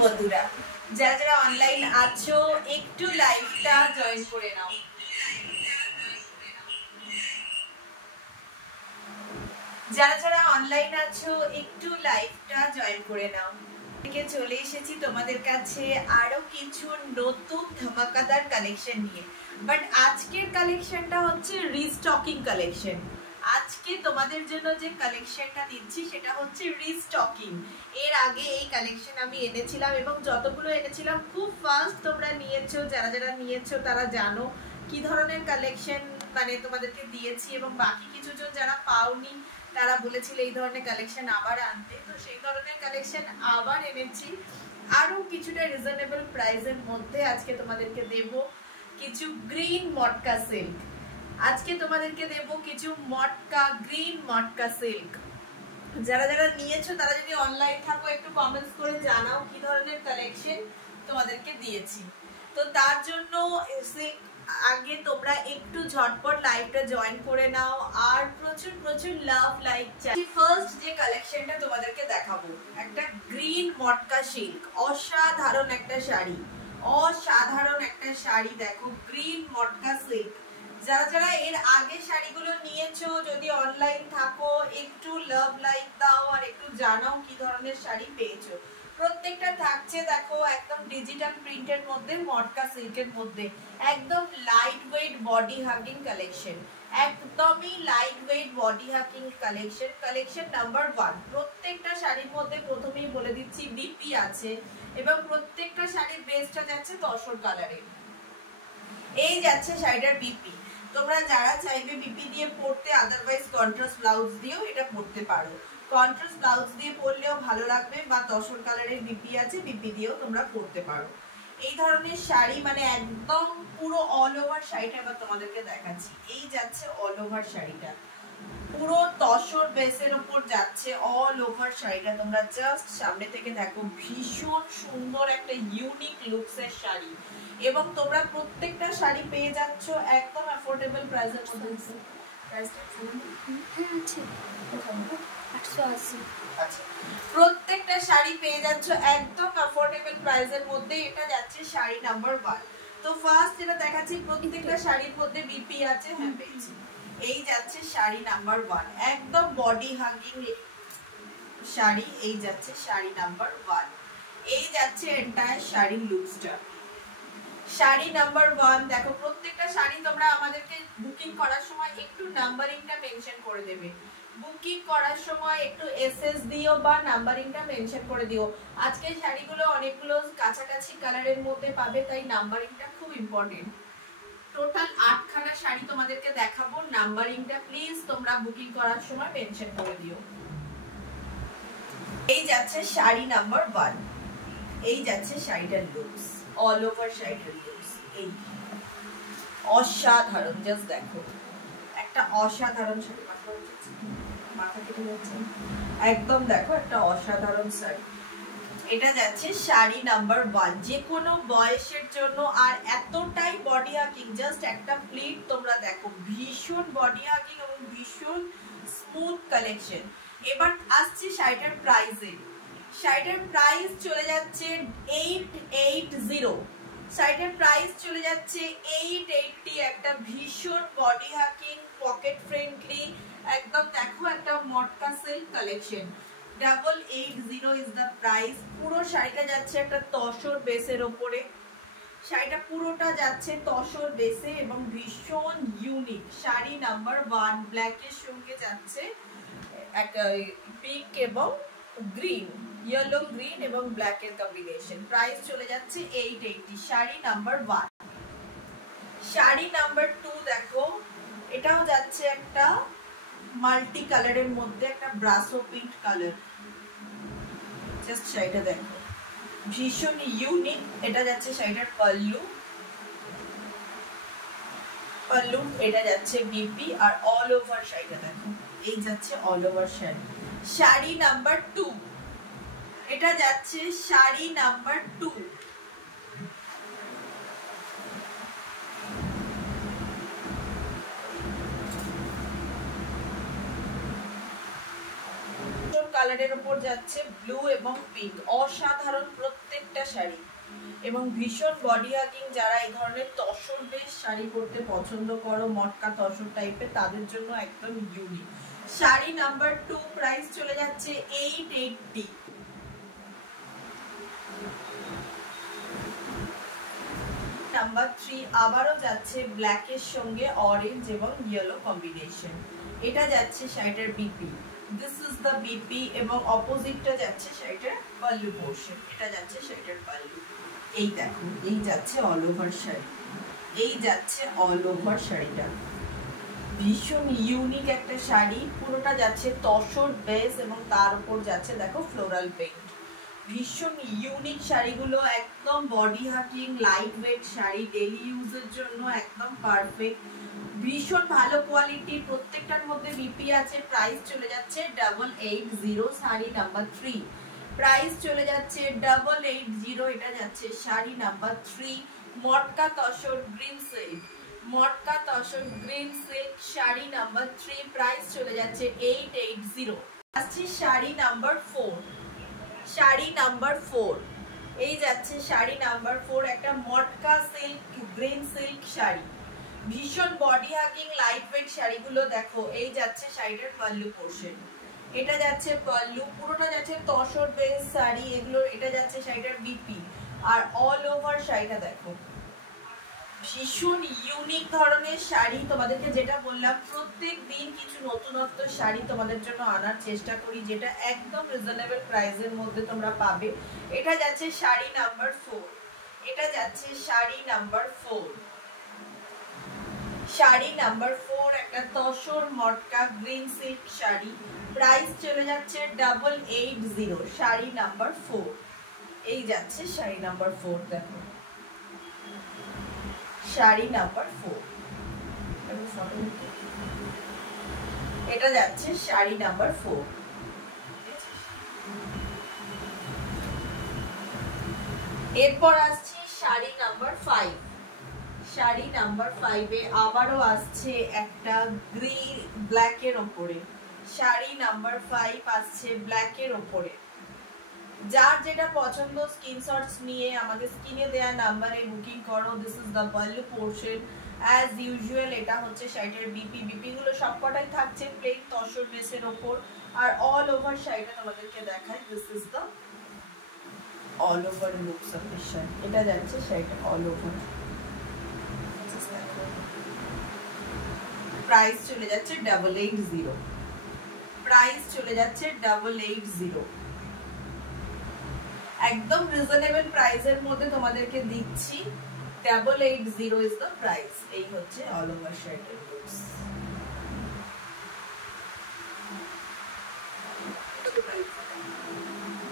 বন্ধুরা, যারা যারা অনলাইন আছো একটু লাইভটা জয়েন করে নাও। যারা যারা অনলাইন আছো একটু লাইভটা জয়েন করে নাও। চলে এসেছি তোমাদের কাছে আরো কিছু নতুন ধামাকাদার কালেকশন নিয়ে। বাট আজকের কালেকশনটা হচ্ছে রিস্টকিং কালেকশন। আজকে তোমাদের জন্য যে কালেকশনটা দিচ্ছি সেটা হচ্ছে রিস্টকিং। এর আগে এই কালেকশন আমি এনেছিলাম এবং যতগুলো এনেছিলাম খুব ফাস্ট তোমরা নিয়েছো। যারা যারা নিয়েছো তারা জানো কি ধরনের কালেকশন মানে তোমাদেরকে দিয়েছি, এবং বাকি কিছু জন যারা পাওনি তারা বলেছিল এই ধরনের কালেকশন আবার আনতে, তো সেই ধরনের কালেকশন আবার এনেছি আরো কিছুটা রিজনেবল প্রাইসের মধ্যে। আজকে তোমাদেরকে দেব কিছু গ্রিন মটকা সিল্ক। আজকে তোমাদেরকে দেব কিছু মটকা গ্রিন মটকা সিল্ক। যারা যারা নিয়েছো তারা যদি অনলাইন থাকো একটু কমেন্টস করে জানাও কি ধরনের কালেকশন তোমাদেরকে দিয়েছি। তো তার জন্য আগে তোমরা একটু ঝটপট লাইভটা জয়েন করে নাও আর প্রচুর প্রচুর লাভ লাইক চাই। ফার্স্ট যে কালেকশনটা তোমাদেরকে দেখাবো একটা গ্রিন মটকা সিল্ক, অসাধারণ একটা শাড়ি, অসাধারণ একটা শাড়ি। দেখো গ্রিন মটকা সিল্ক। যারা যারা এর আগে শাড়িগুলো নিয়েছো যদি অনলাইন থাকো একটু লাভ লাইক দাও আর একটু জানাও কি ধরনের শাড়ি পেয়েছো। প্রত্যেকটা থাকছে দেখো একদম ডিজিটাল প্রিন্টের মধ্যে, মটকা সিল্কের মধ্যে, একদম light weight body hugging collection, একদমই light weight body hugging collection. Collection number 1। প্রত্যেকটা শাড়ির মধ্যে প্রথমেই বলে দিচ্ছি বিপি আছে এবং প্রত্যেকটা শাড়ির বেসটা যাচ্ছে তসর কালারে। এই যাচ্ছে শাড়িটার বিপি। তোমরা যারা চাইবে বিপি দিয়ে পরতে আদারওয়াইজ কন্ট্রাস্ট ব্লাউজ দিয়েও এটা পরতে পারো। কন্ট্রাস্ট ব্লাউজ দিয়ে পরলেও ভালো লাগবে, বা তসর কালারের বিপি আছে বিপি দিয়েও তোমরা পরতে পারো। এই ধরনের শাড়ি মানে একদম পুরো অল ওভার শাড়িটা এবার তোমাদেরকে দেখাচ্ছি। এই যাচ্ছে অল ওভার শাড়িটা, পুরো তসর বেসের উপর যাচ্ছে অল ওভার শাড়িটা। তোমরা জাস্ট সামনে থেকে দেখো, ভীষণ সুন্দর একটা ইউনিক লুকসের শাড়ি, এবং তোমরা প্রত্যেকটা শাড়ি পেয়ে যাচ্ছ একদম অ্যাফোর্ডেবল প্রাইসের মধ্যে। প্রত্যেকটা শাড়ি পেয়ে যাচ্ছ একদম অ্যাফোর্ডেবল প্রাইসের মধ্যে। এটা যাচ্ছে শাড়ি নাম্বার 1। তো ফার্স্ট যেটা দেখাচ্ছি প্রত্যেকটা শাড়ির মধ্যে বিপি আছে, হ্যাঁ পেয়েছি। এই যাচ্ছে শাড়ি নাম্বার 1, একদম বডি হাগিং শাড়ি। এই যাচ্ছে শাড়ি নাম্বার 1। এই যাচ্ছে এন্টায়ার শাড়ির লুকসটা। শাড়ি নাম্বার 1 দেখো। প্রত্যেকটা শাড়ি তোমরা আমাদেরকে বুকিং করার সময় একটু নাম্বারিংটা মেনশন করে দেবে। বুকিং করার সময় একটু এসএস দিও বা নাম্বারিংটা মেনশন করে দিও। আজকে শাড়িগুলো অনেকগুলো কাছাকাছি কালারের মধ্যে পাবে, তাই নাম্বারিংটা খুব ইম্পর্টেন্ট। টোটাল 8খানা শাড়ি তোমাদেরকে দেখাবো, নাম্বারিংটা প্লিজ তোমরা বুকিং করার সময় মেনশন করে দিও। এই যাচ্ছে শাড়ি নাম্বার 1। এই যাচ্ছে শাড়িটার লুকস, অল ওভার শাড়িটার লুকস। এই অসাধারণ, জাস্ট দেখো একটা অসাধারণ শাড়ি। মাথা কেটে যাচ্ছে একদম, দেখো একটা অসাধারণ শাড়ি। এটা যাচ্ছে শাড়ি নাম্বার 1, যে কোনো বয়সের জন্য। আর এতটাই বডি হাগিং, জাস্ট একটা প্লিট তোমরা দেখো, ভীষণ বডি হাগিং এবং ভীষণ স্মুথ কালেকশন। এবার আসছে শাড়িটার প্রাইসে। শাড়িটার প্রাইস চলে যাচ্ছে 880। শাড়িটার প্রাইস চলে যাচ্ছে 880। একটা ভীষণ বডি হাগিং পকেট ফ্রেন্ডলি একদম দেখো একটা মটকা silk collection. 880 is the price. পুরো শাড়িটা যাচ্ছে একটা তসর বেসের ওপরে। শাড়িটা পুরোটা যাচ্ছে তসর বেসে এবং ভীষণ ইউনিক। শাড়ি নাম্বার 1 ব্ল্যাকের সঙ্গে যাচ্ছে একটা পিঙ্ক এবং গ্রিন, ইয়েলো গ্রিন এবং ব্ল্যাকের কম্বিনেশন। প্রাইস চলে যাচ্ছে 880। শাড়ি নাম্বার 1। শাড়ি নাম্বার 2 দেখো, এটাও যাচ্ছে একটা মাল্টি কালারের মধ্যে, একটা ব্রাসো পিঙ্ক কালার। জাস্ট শাড়িটা দেখো, ভীষণ ইউনিক। এটা যাচ্ছে শাড়িটার পাল্লু। পাল্লু এটা যাচ্ছে বিপি আর অল ওভার শাড়িটা দেখো। এই যাচ্ছে all over sari. Sari number 2। এটা যাচ্ছে শাড়ি নাম্বার 2। কালারের উপর যাচ্ছে ব্লু এবং পিঙ্ক, অসাধারণ। প্রত্যেকটা শাড়ি এবং ভীষণ বডি হাগিং, যারা এই ধরনের তসর বেশ শাড়ি পরতে পছন্দ করো, মটকা তসর টাইপের, তাদের জন্য একদম ইউনিক। শাড়ি নাম্বার 2 প্রাইস চলে যাচ্ছে 880। নাম্বার 3 আবারও যাচ্ছে ব্ল্যাকের সঙ্গে অরেঞ্জ এবং ইয়েলো কম্বিনেশন। এটা যাচ্ছে শাড়িটার BP, this is the BP, এবং অপোজিটটা যাচ্ছে শাড়িটার পাল্লু পোর্শন। এটা যাচ্ছে শাড়িটার পাল্লু। এই দেখো, এই যাচ্ছে অল ওভার শাড়ি, এই যাচ্ছে অল ওভার শাড়িটা। ভীষণ ইউনিক একটা শাড়ি, পুরোটা যাচ্ছে তসর বেস এবং তার উপর যাচ্ছে দেখো ফ্লোরাল পেইন্ট। ভীষণ ইউনিক শাড়িগুলো, একদম বডি হাটিং লাইট ওয়েট শাড়ি, ডেলি ইউজের জন্য একদম পারফেক্ট। ভীষণ ভালো কোয়ালিটি, প্রত্যেকটার মধ্যে বিপি আছে। প্রাইস চলে যাচ্ছে 880। শাড়ি নাম্বার 3 প্রাইস চলে যাচ্ছে 880। এটা যাচ্ছে শাড়ি নাম্বার 3 মটকা তসর গ্রিন সিল্ক, মটকা তসর গ্রিন সিল্ক শাড়ি নাম্বার 3 প্রাইস চলে যাচ্ছে 880। আসছে শাড়ি নাম্বার 4, শাড়ি নাম্বার 4 এই যাচ্ছে শাড়ি নাম্বার 4, একটা মটকা সিল্ক গ্রিন সিল্ক শাড়ি, ভীষণ বডি হাগিং লাইট ওয়েট শাড়িগুলো দেখো। এই যাচ্ছে শাড়িটার পাল্লু পোর্শন, এটা যাচ্ছে পাল্লু, পুরোটা যাচ্ছে তসর বেস শাড়ি এগুলো। এটা যাচ্ছে শাড়িটার বিপি, আর অল ওভার শাড়িটা দেখো। ভীষণ ইউনিক ধরনের শাড়ি, তোমাদেরকে যেটা বললাম প্রত্যেক দিন কিছু নতুনত্ব শাড়ি তোমাদের জন্য আনার চেষ্টা করি, যেটা একদম রিজনেবল প্রাইসের মধ্যে তোমরা পাবে। এটা যাচ্ছে শাড়ি নাম্বার 4, এটা যাচ্ছে শাড়ি নাম্বার 4, শাড়ি নাম্বার 4 একটা তসর মটকা গ্রিন সিল্ক শাড়ি, প্রাইস চলে যাচ্ছে 880। শাড়ি নাম্বার 4 এই যাচ্ছে শাড়ি নাম্বার 4 দেখো, শাড়ি নাম্বার 4 এটা যাচ্ছে শাড়ি নাম্বার 4। এরপর আসছে শাড়ি নাম্বার 5, শাড়ি নাম্বার 5 এ আবারও আসছে একটা গ্রিন ব্ল্যাকের ওপরে। শাড়ি নাম্বার 5 আসছে ব্ল্যাকের ওপরে। যার যেটা পছন্দ স্ক্রিনশটস নিয়ে আমাদের স্ক্রিনে দেয়া নাম্বারে বুকিং করো। This is the pallu portion as usual. এটা হচ্ছে শাড়িটার বিপি, বিপি গুলো সবকটাই থাকছে প্লেন তসর বেসের ওপর, আর অল ওভার শাড়িটা তোমাদেরকে দেখাই। This is the all over looks of this sari. এটা যাচ্ছে শাড়িটা অল ওভার। প্রাইস চলে যাচ্ছে 880, প্রাইস চলে যাচ্ছে 880। একদম রিজনেবল প্রাইসের মধ্যে তোমাদেরকে দিচ্ছি। 880 ইজ দ্য প্রাইস। এই হচ্ছে অল ওভার শাড়িটার লুকস।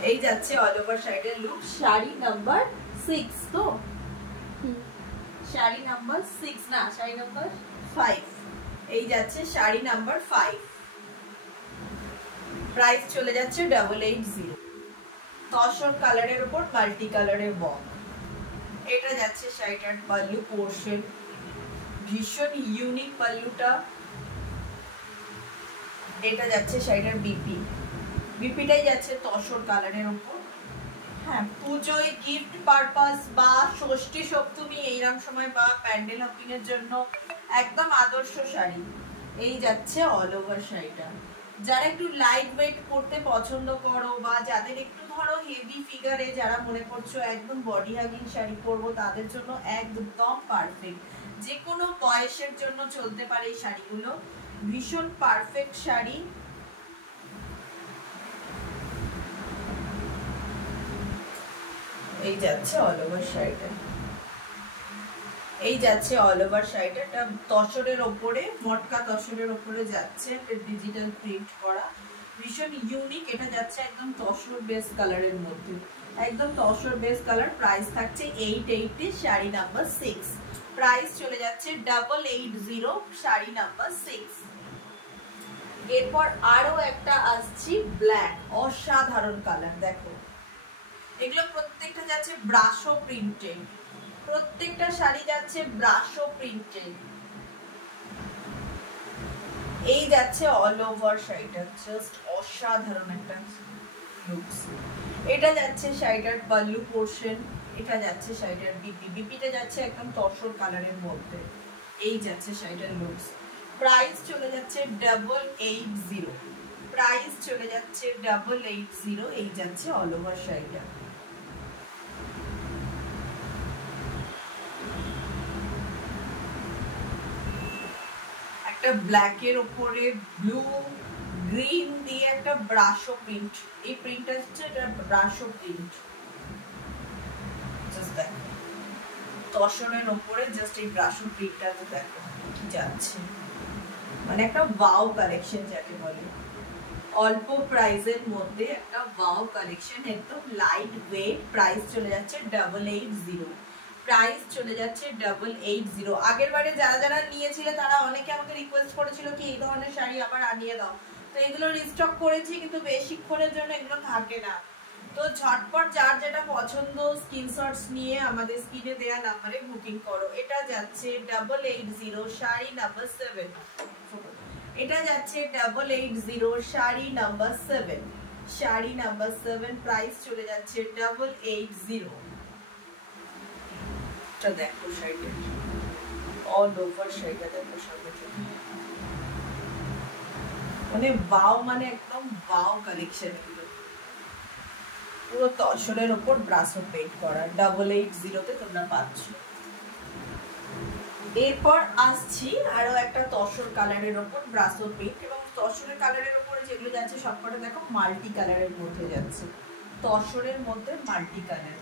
এই যাচ্ছে অল ওভার শাড়িটার লুক। শাড়ি নাম্বার 6 তো, শাড়ি নাম্বার 6 না, শাড়ি নাম্বার 5 এই যাচ্ছে শাড়ি নাম্বার 5। প্রাইস চলে যাচ্ছে 880। তসর কালারের উপর মাল্টি কালারের ওয়ার্ক। এটা যাচ্ছে শাড়িটার পাল্লু পোর্শন, ভীষণ ইউনিক পাল্লুটা। এটা যাচ্ছে শাড়িটার বিপি, বিপিটাই যাচ্ছে তসর কালারের উপর। হ্যাঁ, পুজোয় গিফট পারপাস বা ষষ্ঠী সপ্তমী এইরকম সময় বা প্যান্ডেল হপিং এর জন্য একদম আদর্শ শাড়ি। এই যাচ্ছে অল ওভার শাড়িটা। যারা একটু লাইট ওয়েট পরতে পছন্দ করো, বা যাদের একটু ধরো হেভি ফিগারে যারা মনে করছো একদম বডি হাগিং শাড়ি পরবো, তাদের জন্য একদম পারফেক্ট। যে কোনো বয়সের জন্য চলতে পারে এই শাড়িগুলো, ভীষণ পারফেক্ট শাড়ি। এই যাচ্ছে অল ওভার শাড়িটা, এই যাচ্ছে অল ওভার শাড়িটা। একটা তসরের ওপরে, মটকা তসরের ওপরে যাচ্ছে ডিজিটাল প্রিন্ট করা, ভীষণ ইউনিক। এটা যাচ্ছে একদম তসর বেস কালারের মধ্যে, একদম তসর বেস কালার। প্রাইস থাকছে 880। শাড়ি নাম্বার 6 প্রাইস চলে যাচ্ছে 880। শাড়ি নাম্বার 6। এরপর আরো একটা আসছি ব্ল্যাক, অসাধারণ কালার দেখো। এগুলো প্রত্যেকটা যাচ্ছে ব্রাশো প্রিন্টেড, প্রত্যেকটা শাড়ি যাচ্ছে ব্রাশো প্রিন্টেড। এই যাচ্ছে অল ওভার শাড়িটা, জাস্ট অসাধারণ একটা লুকস। এটা যাচ্ছে শাড়িটার পাল্লু পোর্শন, এটা যাচ্ছে শাড়িটার বিপিটা যাচ্ছে একদম তসর কালারের মধ্যে। এই যাচ্ছে শাড়িটার লুকস। প্রাইস চলে যাচ্ছে 880, প্রাইস চলে যাচ্ছে 880। এই যাচ্ছে অল ওভার শাড়িটা। একটা ব্ল্যাকের ওপরে ব্লু গ্রিন দিয়ে একটা ব্রাশো প্রিন্ট, এই প্রিন্টটা হচ্ছে এটা ব্রাশো প্রিন্ট। জাস্ট দেখো তসরের ওপরে জাস্ট এই ব্রাশো প্রিন্টটা দেখো কি যাচ্ছে, মানে একটা ওয়াও কালেকশন যাকে বলে। অল্প প্রাইসের মধ্যে একটা ওয়াও কালেকশন, একদম লাইট ওয়েট। প্রাইস চলে যাচ্ছে 880, প্রাইস চলে যাচ্ছে 880। আগের বারে যারা যারা নিয়েছিলে তারা অনেকে আমাকে রিকোয়েস্ট করেছিল কি এই ধরনের শাড়ি আবার আনিয়ে দাও, তো এগুলো রিস্টক করেছি কিন্তু বেশিক্ষণের জন্য এগুলো থাকে না। তো ঝটপট যার যেটা পছন্দ স্ক্রিনশটস নিয়ে আমাদের স্ক্রিনে দেওয়া নাম্বারে বুকিং করো। এটা যাচ্ছে 880, শাড়ি নাম্বার 7। এটা যাচ্ছে 880, sari number 7, sari number 7। Price চলে যাচ্ছে 880। এটা দেখো শাড়িটা অল ওভার, শাড়িটা দেখো সামনে থেকে, মানে বাও, মানে একদম বাও কালেকশন এগুলো। পুরো তসরের ওপর ব্রাসো পেইন্ট করা 880 তে তোমরা পাচ্ছ। এরপর আসছি আরো একটা তসর কালারের ওপর ব্রাসো পেইন্ট, এবং তসরের কালারের উপরে যেগুলো যাচ্ছে সবকটা দেখো মাল্টি কালারের মধ্যে যাচ্ছে। তসরের মধ্যে মাল্টি কালার,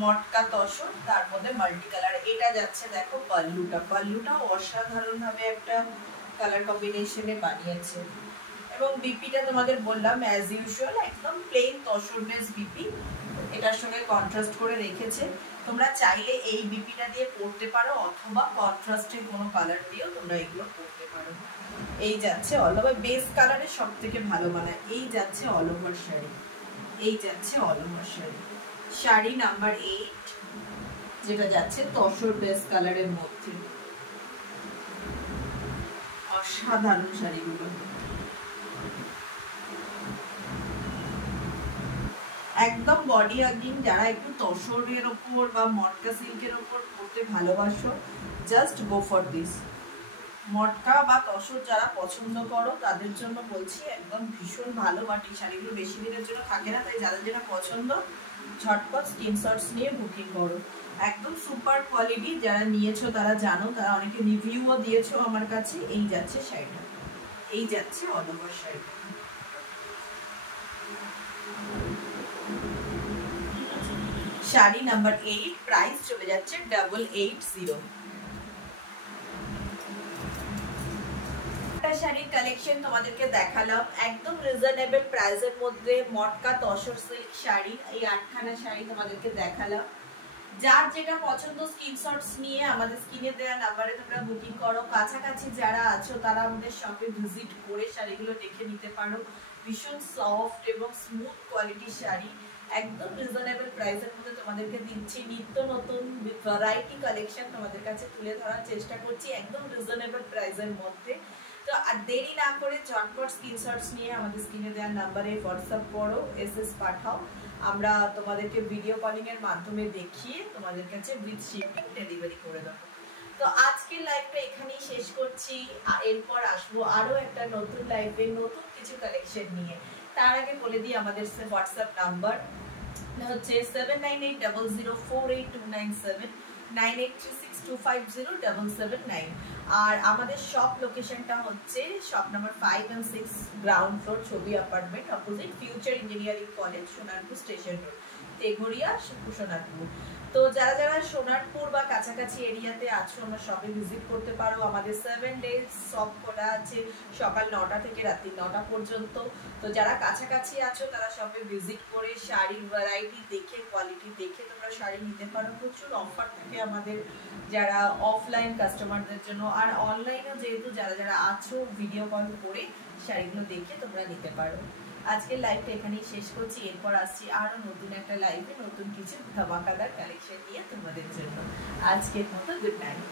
মটকা তসর তার মধ্যে মাল্টি কালার। এটা যাচ্ছে দেখো পাল্লুটা, পাল্লুটা অসাধারণ ভাবে একটা কালার কম্বিনেশনে বানিয়েছে। এবং বিপিটা তোমাদের বললাম অ্যাজ ইউজুয়াল একদম প্লেন তসর বেস বিপি, এটার সঙ্গে কন্ট্রাস্ট করে রেখেছে। তোমরা চাইলে এই বিপিটা দিয়ে পরতে পারো অথবা কন্ট্রাস্টের কোনো কালার দিয়েও তোমরা এগুলো পরতে পারো। এই যাচ্ছে অল ওভার, বেস কালারের সব থেকে ভালো মানায়। এই যাচ্ছে অল ওভার শাড়ি, এই যাচ্ছে all over sari, sari number 8, যেটা যাচ্ছে তসর বেস কালারের মধ্যে। অসাধারণ শাড়িগুলো, একদম বডি হাগিং। যারা একটু তসরের ওপর বা মটকা সিল্কের ওপর পরতে ভালোবাসো, জাস্ট গো ফর দিস। মটকা বা তসর যারা পছন্দ করো তাদের জন্য বলছি একদম ভীষণ ভালো। বাট এই শাড়িগুলো বেশি দিনের জন্য থাকে না, তাই যাদের যেটা পছন্দ ঝটপট স্ক্রিনশটস নিয়ে বুকিং করো। একদম সুপার কোয়ালিটি, যারা নিয়েছো তারা জানো, তারা অনেকে রিভিউও দিয়েছো আমার কাছে। এই যাচ্ছে শাড়িটা, এই যাচ্ছে অল ওভার শাড়িটা। শাড়ি নাম্বার 8, প্রাইস চলে যাচ্ছে 880। শাড়ির কালেকশন তোমাদেরকে দেখালাম একদম রিজনেবল প্রাইসের মধ্যে, মটকা তসর সিল্ক শাড়ি, এই 8খানা শাড়ি তোমাদেরকে দেখালাম। যার যেটা পছন্দ স্ক্রিনশটস নিয়ে আমাদের স্ক্রিনে দেওয়া নাম্বারে তোমরা বুকিং করো। কাছাকাছি যারা আছো তারা আমাদের শপে ভিজিট করে শাড়িগুলো দেখে নিতে পারো। ভীষণ সফট এবং স্মুথ কোয়ালিটির শাড়ি, একদম রিজনেবল প্রাইসের মধ্যে তোমাদেরকে দিচ্ছি। নিত্য নতুন ভ্যারাইটি কালেকশন তোমাদের কাছে তুলে ধরার চেষ্টা করছি একদম রিজনেবল প্রাইসের মধ্যে। তো আর দেরি না করে ঝটপট স্ক্রিনশটস নিয়ে আমাদের স্ক্রিনে দেওয়ার নাম্বারে হোয়াটসঅ্যাপ করো, এসএস পাঠাও। আমরা তোমাদেরকে ভিডিও কলিং এর মাধ্যমে দেখিয়ে তোমাদের কাছে উইথ শিপিং ডেলিভারি করে দেবো। তো আজকের লাইভটা এখানেই শেষ করছি, এরপর আসবো আরো একটা নতুন লাইভে নতুন কিছু কালেকশন নিয়ে। তার আগে বলে দিই আমাদের হোয়াটসঅ্যাপ নাম্বার হচ্ছে 7980048297, 9836250779। আর আমাদের শপ লোকেশনটা হচ্ছে shop number 5 and 6, ground floor, Chhobi apartment, opposite future engineering college, Sonarpur station road, Teghoria, Sonarpur. তো যারা যারা সোনারপুর বা কাছাকাছি এরিয়াতে আছো আমার শপে ভিজিট করতে পারো। আমাদের 7 days শপ খোলা আছে, সকাল 9টা থেকে রাত্রি 9টা পর্যন্ত। তো যারা কাছাকাছি আছো তারা শপে ভিজিট করে শাড়ির ভ্যারাইটি দেখে, কোয়ালিটি দেখে তোমরা শাড়ি নিতে পারো। প্রচুর অফার থাকে আমাদের যারা অফলাইন কাস্টমারদের জন্য, আর অনলাইনেও যেহেতু যারা যারা আছো ভিডিও কল করে শাড়িগুলো দেখে তোমরা নিতে পারো। আজকের লাইভটা এখানেই শেষ করছি, এরপর আসছি আরো নতুন একটা লাইভে নতুন কিছু ধামাকাদার কালেকশন নিয়ে তোমাদের জন্য। আজকের মতো গুড নাইট।